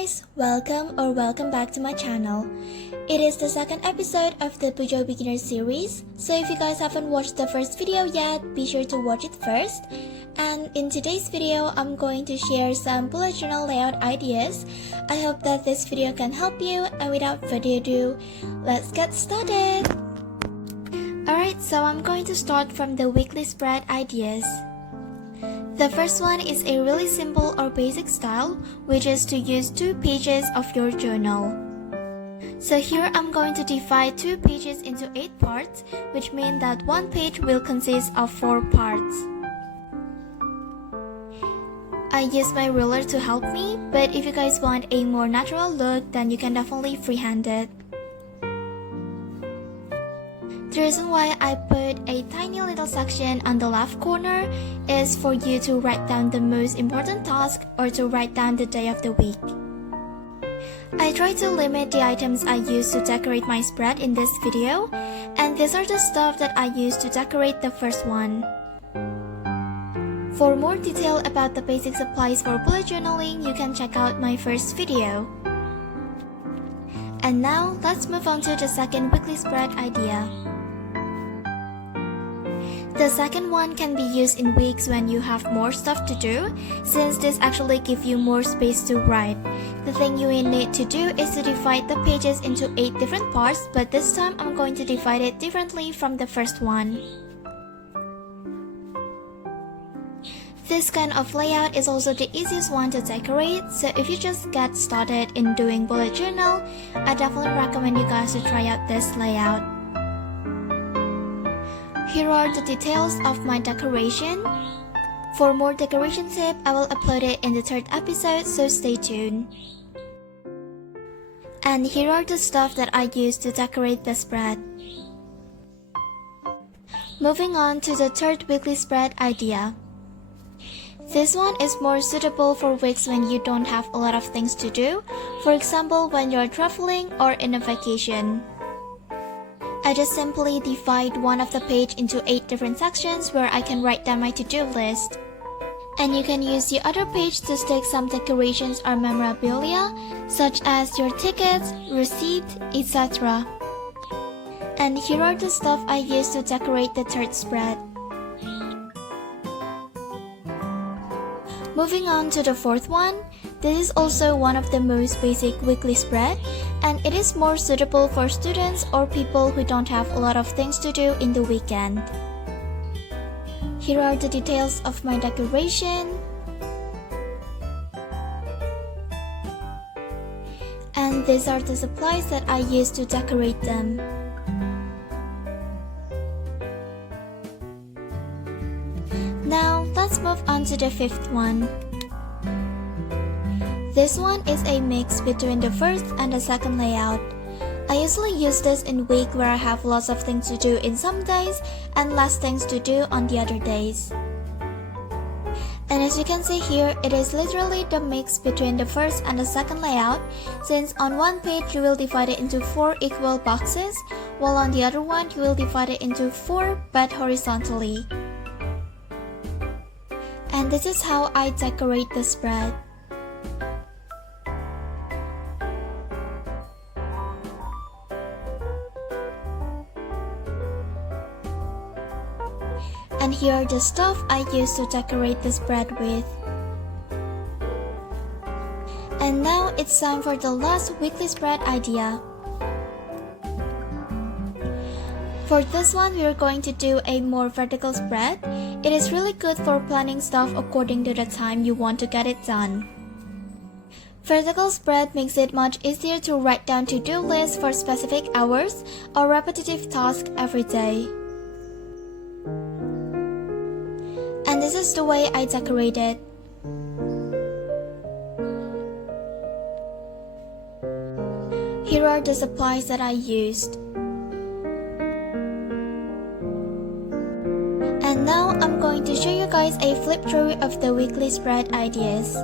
guys, welcome back to my channel. It is the second episode of the Pujo Beginner series, so if you guys haven't watched the first video yet, be sure to watch it first. And in today's video, I'm going to share some bullet journal layout ideas. I hope that this video can help you, and without further ado, let's get started. Alright, so I'm going to start from the weekly spread ideas. The first one is a really simple or basic style, which is to use 2 pages of your journal. So here I'm going to divide 2 pages into 8 parts, which means that 1 page will consist of 4 parts. I use my ruler to help me, but if you guys want a more natural look, then you can definitely freehand it. The reason why I put a tiny little section on the left corner is for you to write down the most important task or to write down the day of the week. I try to limit the items I use to decorate my spread in this video, and these are the stuff that I use to decorate the first one. For more detail about the basic supplies for bullet journaling, you can check out my first video. And now, let's move on to the second weekly spread idea. The second one can be used in weeks when you have more stuff to do, since this actually gives you more space to write. The thing you will need to do is to divide the pages into 8 different parts, but this time I'm going to divide it differently from the first one. This kind of layout is also the easiest one to decorate, so if you just get started in doing bullet journal, I definitely recommend you guys to try out this layout. Here are the details of my decoration. For more decoration tip, I will upload it in the 3rd episode, so stay tuned. And here are the stuff that I use to decorate the spread. Moving on to the 3rd weekly spread idea. This one is more suitable for weeks when you don't have a lot of things to do, for example when you're traveling or in a vacation. I just simply divide one of the page into 8 different sections where I can write down my to-do list. And you can use the other page to stick some decorations or memorabilia, such as your tickets, receipts, etc. And here are the stuff I use to decorate the 3rd spread. Moving on to the 4th one, this is also one of the most basic weekly spread, and it is more suitable for students or people who don't have a lot of things to do in the weekend. Here are the details of my decoration. And these are the supplies that I use to decorate them. Now, let's move on to the 5th one. This one is a mix between the first and the second layout. I usually use this in week where I have lots of things to do in some days and less things to do on the other days. And as you can see here, it is literally the mix between the first and the second layout, since on one page you will divide it into 4 equal boxes, while on the other one you will divide it into 4 but horizontally. And this is how I decorate the spread. And here are the stuff I use to decorate the spread with. And now it's time for the last weekly spread idea. For this one, we are going to do a more vertical spread. It is really good for planning stuff according to the time you want to get it done. Vertical spread makes it much easier to write down to-do lists for specific hours or repetitive tasks every day. And this is the way I decorate it. Here are the supplies that I used. And now I'm going to show you guys a flip through of the weekly spread ideas.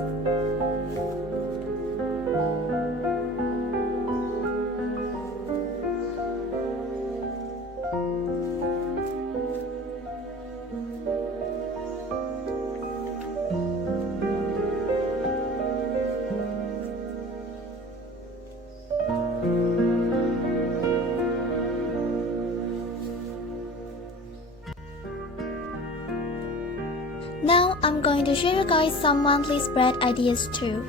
Now I'm going to show you guys some monthly spread ideas too.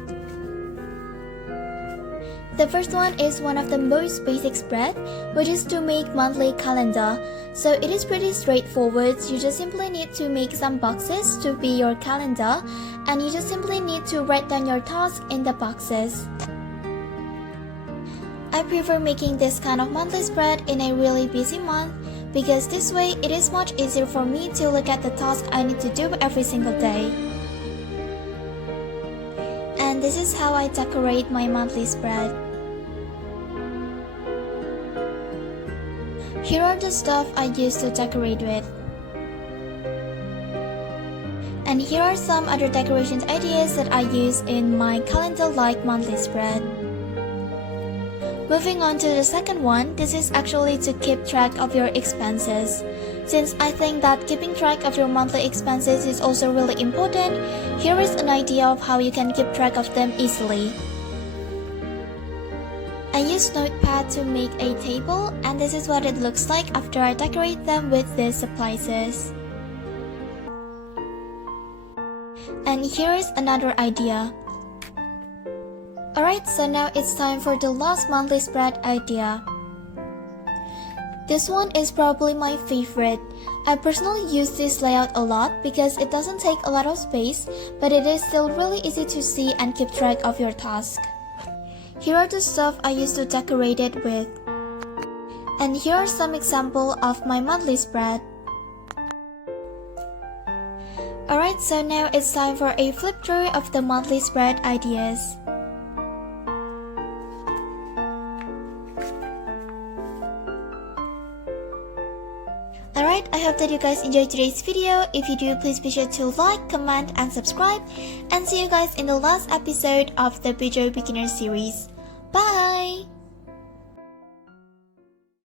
The first one is one of the most basic spread, which is to make monthly calendar. So it is pretty straightforward. You just simply need to make some boxes to be your calendar, and you just simply need to write down your tasks in the boxes. I prefer making this kind of monthly spread in a really busy month because this way it is much easier for me to look at the tasks I need to do every single day. And this is how I decorate my monthly spread. Here are the stuff I use to decorate with. And here are some other decoration ideas that I use in my calendar-like monthly spread. Moving on to the second one, this is actually to keep track of your expenses. Since I think that keeping track of your monthly expenses is also really important, here is an idea of how you can keep track of them easily. I use notepad to make a table, and this is what it looks like after I decorate them with these supplies. And here is another idea. Alright, so now it's time for the last monthly spread idea. This one is probably my favorite. I personally use this layout a lot because it doesn't take a lot of space, but it is still really easy to see and keep track of your task. Here are the stuff I used to decorate it with. And here are some examples of my monthly spread. Alright, so now it's time for a flip through of the monthly spread ideas. Alright, I hope that you guys enjoyed today's video. If you do, please be sure to like, comment, and subscribe. And see you guys in the last episode of the Bujo Beginner series. Bye!